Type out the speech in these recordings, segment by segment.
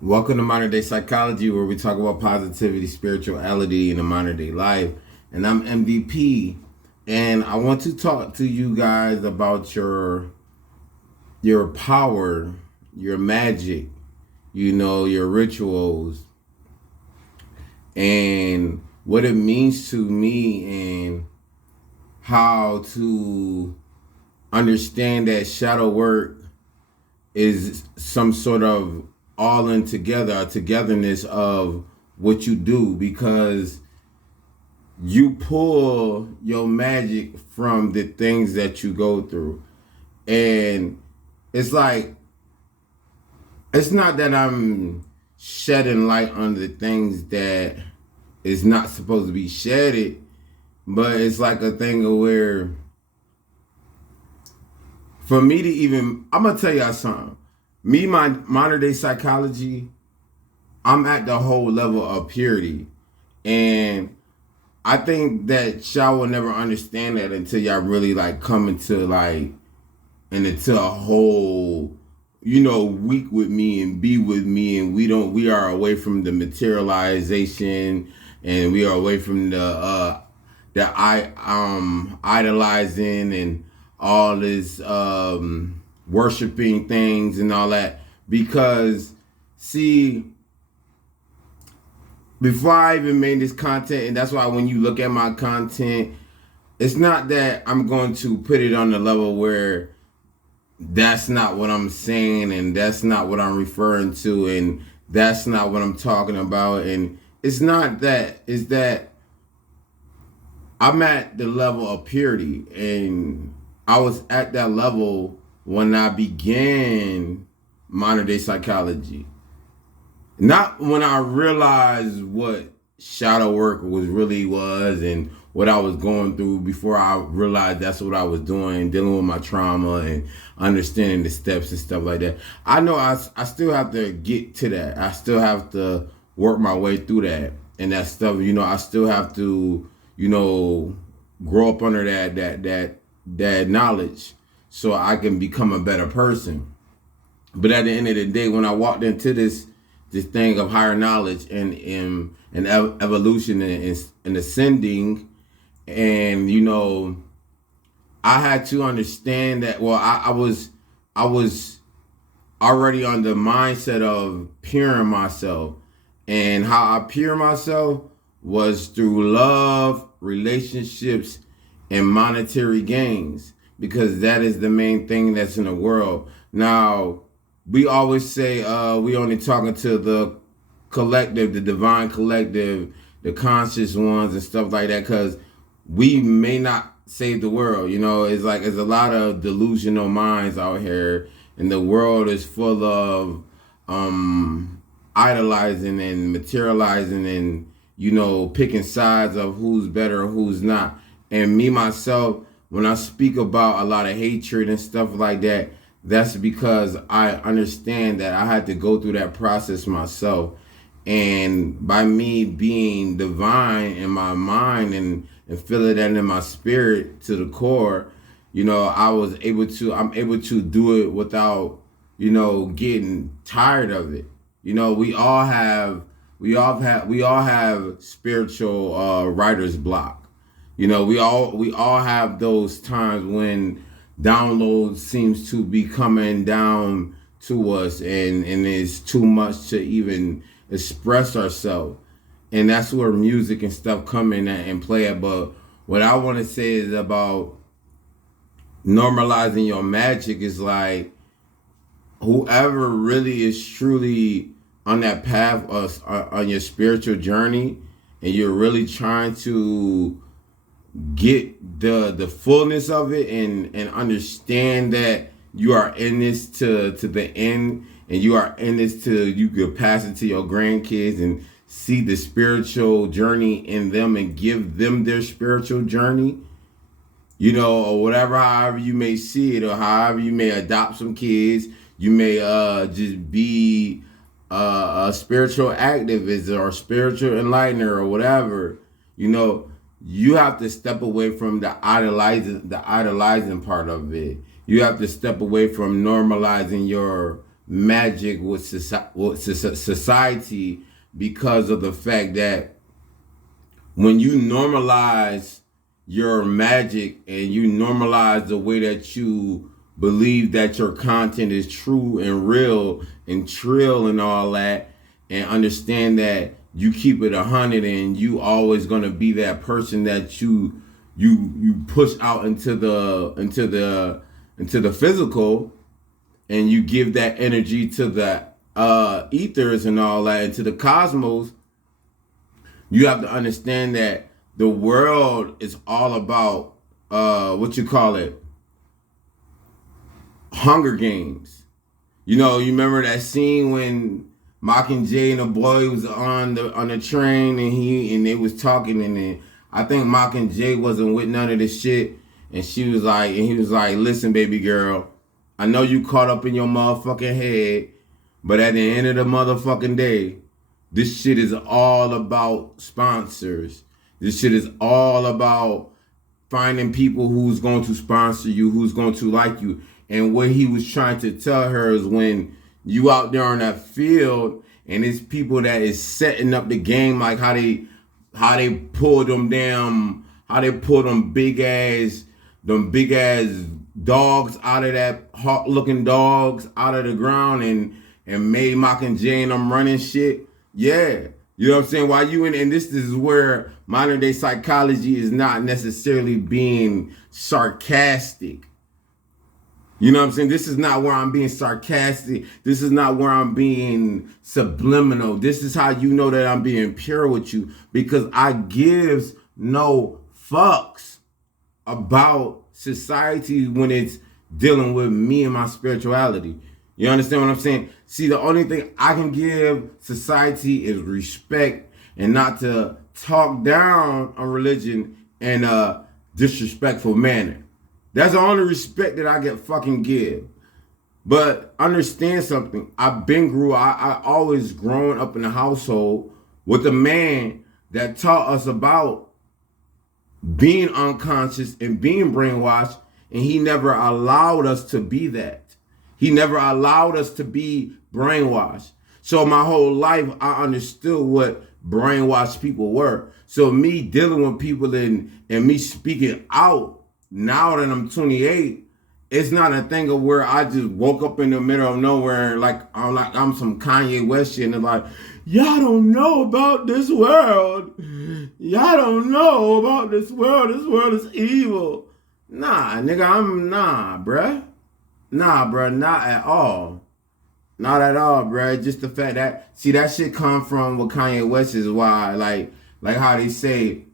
Welcome to Modern Day Psychology, where we talk about positivity, spirituality, and the modern day life. And I'm MDP, and I want to talk to you guys about your power, your magic, your rituals, and what it means to me, and how to understand that shadow work is some sort of all in together, a togetherness of what you do, because you pull your magic from the things that you go through. And it's like, it's not that I'm shedding light on the things that is not supposed to be shedded, but it's like a thing of where, for me to even, I'm gonna tell y'all something. My modern day psychology, I'm at the whole level of purity. And I think that y'all will never understand that until y'all really like come into like and into a whole, week with me and be with me, and we are away from the materialization, and we are away from the idolizing and all this worshiping things and all that. Because see, before I even made this content, and that's why when you look at my content, it's not that I'm going to put it on the level where that's not what I'm saying, and that's not what I'm referring to, and that's not what I'm talking about. And it's not that, it's that I'm at the level of purity, and I was at that level when I began modern day psychology. Not when I realized what shadow work was and what I was going through, before I realized that's what I was doing, dealing with my trauma and understanding the steps and stuff like that. I know I still have to get to that. I still have to work my way through that and that stuff. I still have to, grow up under that knowledge so I can become a better person. But at the end of the day, when I walked into this thing of higher knowledge and evolution and ascending, and I had to understand that. Well, I was already on the mindset of puring myself, and how I pure myself was through love, relationships, and monetary gains, because that is the main thing that's in the world now. We always say we only talking to the collective, the divine collective, the conscious ones and stuff like that, because we may not save the world. It's like there's a lot of delusional minds out here, and the world is full of idolizing and materializing, and picking sides of who's better or who's not. And me myself, when I speak about a lot of hatred and stuff like that, that's because I understand that I had to go through that process myself. And by me being divine in my mind and feeling that in my spirit to the core, I'm able to do it without, getting tired of it. We all have spiritual writer's block. We all have those times when download seems to be coming down to us, and it's too much to even express ourselves. And that's where music and stuff come in and play it. But what I want to say is about normalizing your magic is like, whoever really is truly on that path of, on your spiritual journey, and you're really trying to get the fullness of it, and understand that you are in this to the end, and you are in this till you could pass it to your grandkids and see the spiritual journey in them and give them their spiritual journey, or whatever, however you may see it, or however you may adopt some kids. You may just be a spiritual activist or spiritual enlightener or whatever. You have to step away from the idolizing part of it. You have to step away from normalizing magic with society because of the fact that when you normalize your magic and you normalize the way that you believe that your content is true and real and trill and all that, and understand that you keep it 100 and you always gonna be that person that you push out into the physical, and you give that energy to the ethers and all that, and to the cosmos. You have to understand that the world is all about what you call it, Hunger Games. You remember that scene when Mockingjay and the boy was on the train, and they was talking, and then I think Mockingjay wasn't with none of this shit, and he was like, listen, baby girl, I know you caught up in your motherfucking head, but at the end of the motherfucking day, this shit is all about sponsors. This shit is all about finding people who's going to sponsor you, who's going to like you. And what he was trying to tell her is, when you out there on that field and it's people that is setting up the game, like how they pull them big ass dogs out of that hawk looking dogs out of the ground and made Mockingjay and them running shit. Yeah. You know what I'm saying? Why you and this is where modern day psychology is not necessarily being sarcastic. You know what I'm saying? This is not where I'm being sarcastic. This is not where I'm being subliminal. This is how you know that I'm being pure with you, because I gives no fucks about society when it's dealing with me and my spirituality. You understand what I'm saying? See, the only thing I can give society is respect, and not to talk down on religion in a disrespectful manner. That's the only respect that I get fucking give. But understand something. I always grown up in a household with a man that taught us about being unconscious and being brainwashed, and he never allowed us to be that. He never allowed us to be brainwashed. So my whole life, I understood what brainwashed people were. So me dealing with people and me speaking out, now that I'm 28, it's not a thing of where I just woke up in the middle of nowhere like I'm some Kanye West shit, and like, y'all don't know about this world. Y'all don't know about this world. This world is evil. Nah, nigga, bruh. Nah, bruh, not at all. Not at all, bruh. Just the fact that, see, that shit come from what Kanye West is why, like how they say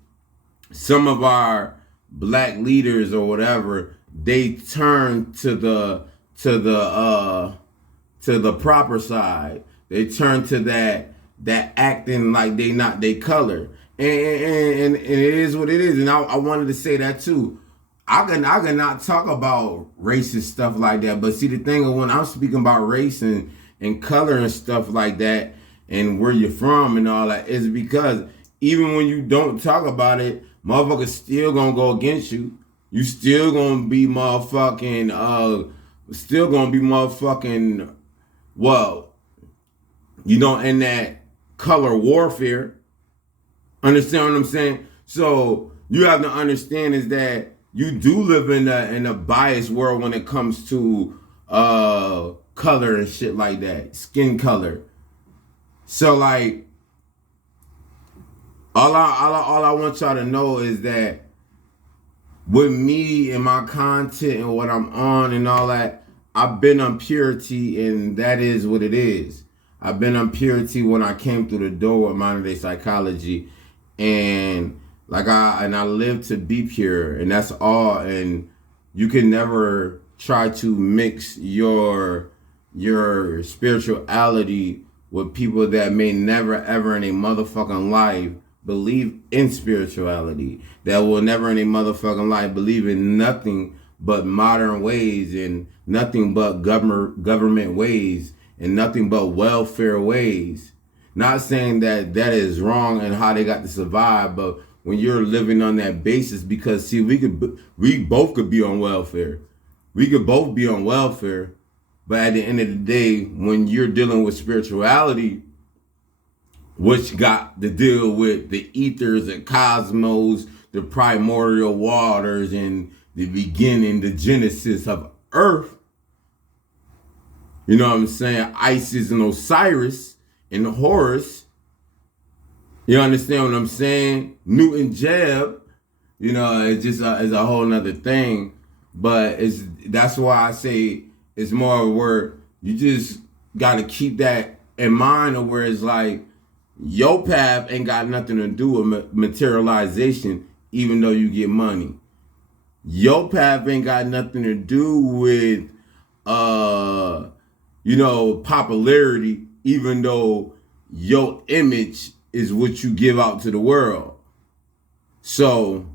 some of our black leaders or whatever, they turn to the proper side. They turn to that acting like they not they color. And it is what it is. And I wanted to say that too. I can not talk about racist stuff like that. But see, the thing of when I'm speaking about race and color and stuff like that, and where you're from and all that, is because even when you don't talk about it, motherfuckers still gonna go against you. You still gonna be motherfucking, well, in that color warfare. Understand what I'm saying? So you have to understand is that you do live in a biased world when it comes to color and shit like that, skin color. So like, all I want y'all to know is that with me and my content and what I'm on and all that, I've been on purity, and that is what it is. I've been on purity when I came through the door with modern day psychology, and I live to be pure, and that's all. And you can never try to mix your spirituality with people that may never ever in a motherfucking life believe in spirituality, that will never in a motherfucking life believe in nothing but modern ways and nothing but government ways and nothing but welfare ways. Not saying that is wrong and how they got to survive, but when you're living on that basis, because see, we both could be on welfare. We could both be on welfare, But at the end of the day, when you're dealing with spirituality, which got to deal with the ethers, the cosmos, the primordial waters, and the beginning, the genesis of Earth, you know what I'm saying? Isis and Osiris and Horus. You understand what I'm saying? Newton Jeb, you know, it's just it's a whole nother thing. But that's why I say it's more where you just got to keep that in mind, of where it's like your path ain't got nothing to do with materialization, even though you get money. Your path ain't got nothing to do with popularity, even though your image is what you give out to the world. So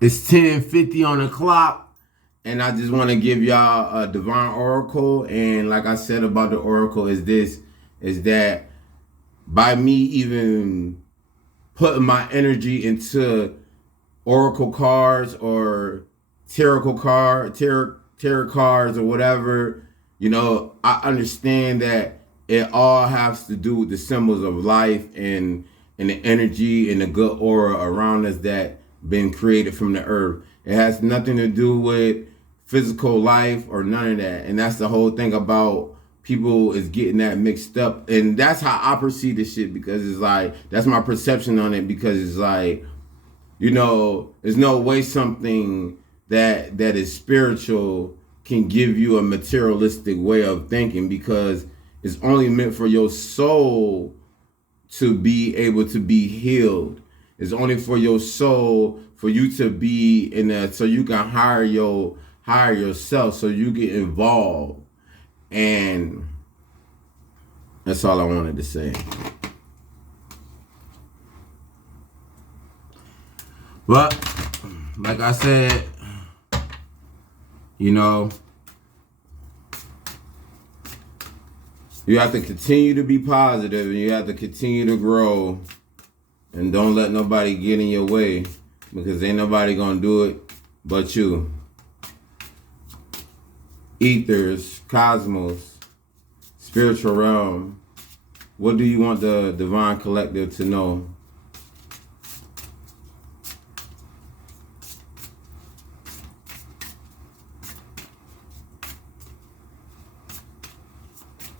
it's 10:50 on the clock, and I just want to give y'all a divine oracle. And like I said about the oracle is that by me even putting my energy into oracle cards or tarot cards or whatever, you know, I understand that it all has to do with the symbols of life and the energy and the good aura around us that been created from the earth. It has nothing to do with physical life or none of that. And that's the whole thing about people is getting that mixed up. And that's how I perceive this shit, because it's like, that's my perception on it, because it's like, you know, there's no way something that is spiritual can give you a materialistic way of thinking, because it's only meant for your soul to be able to be healed. It's only for your soul, for you to be in that, so you can hire yourself, so you get involved. And that's all I wanted to say. But like I said, you know, you have to continue to be positive, and you have to continue to grow, and don't let nobody get in your way, because ain't nobody gonna do it but you. Ethers, cosmos, spiritual realm. What do you want the divine collective to know?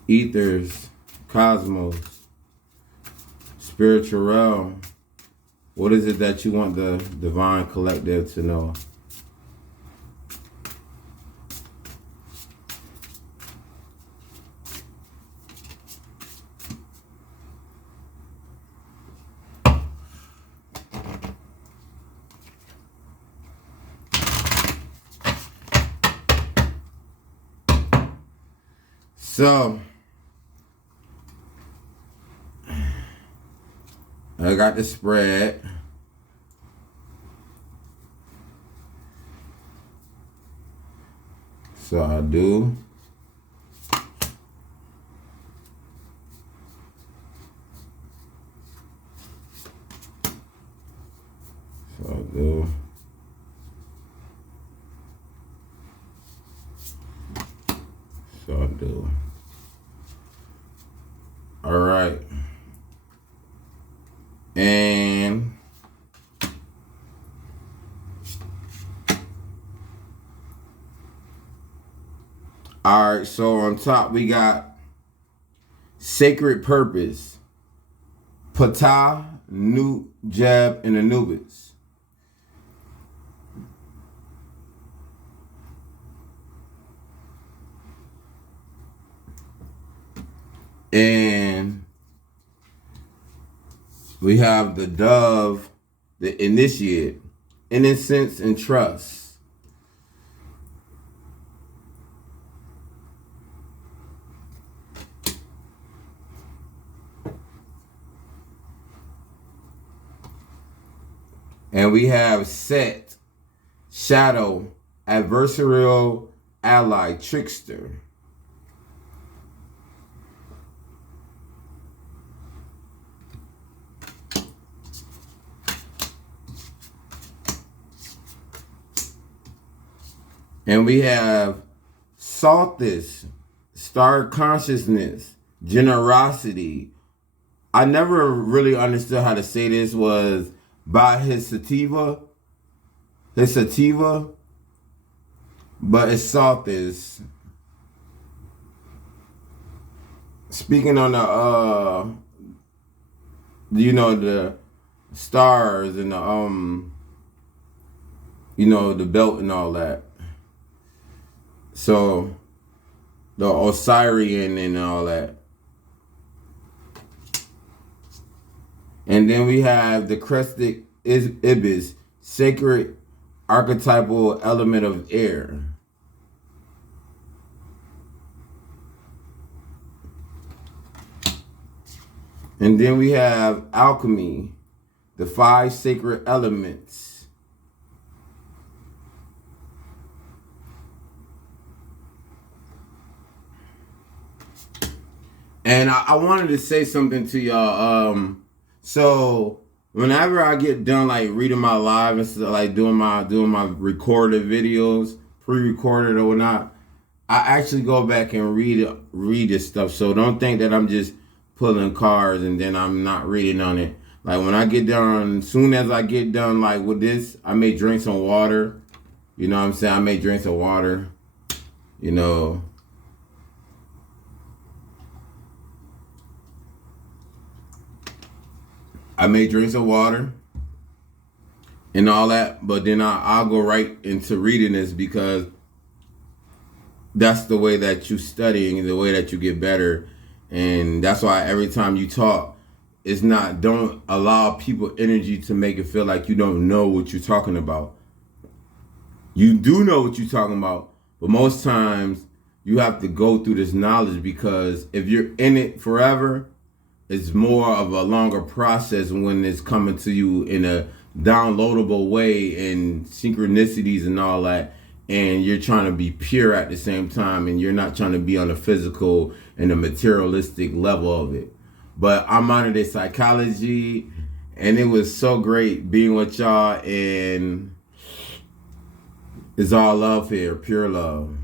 Ethers, cosmos, spiritual realm. What is it that you want the divine collective to know? So I got the spread. So I do. All right. And all right, so on top we got Sacred Purpose, Ptah, Nut, Jeb, and Anubis. And we have the dove, the initiate, innocence and trust. And we have Set, shadow, adversarial ally, trickster. And we have Saltis, star consciousness, generosity. I never really understood how to say this. Was by his sativa, but it's Saltis. Speaking on the stars and the belt and all that. So the Osirian and all that. And then we have the crested ibis, sacred archetypal element of air. And then we have alchemy, the 5 sacred elements. And I wanted to say something to y'all. So whenever I get done like reading my live and stuff, like doing my recorded videos, pre-recorded or whatnot, I actually go back and read this stuff. So don't think that I'm just pulling cards and then I'm not reading on it. Like when I get done, soon as I get done like with this, I may drink some water. You know what I'm saying? I may drink some water. I may drink some water and all that, but then I'll go right into reading this because that's the way that you studying, the way that you get better. And that's why every time you talk, don't allow people energy to make it feel like you don't know what you're talking about. You do know what you're talking about, but most times you have to go through this knowledge because if you're in it forever, it's more of a longer process when it's coming to you in a downloadable way and synchronicities and all that. And you're trying to be pure at the same time, and you're not trying to be on the physical and the materialistic level of it. But I'm on the psychology, and it was so great being with y'all, and it's all love here, pure love.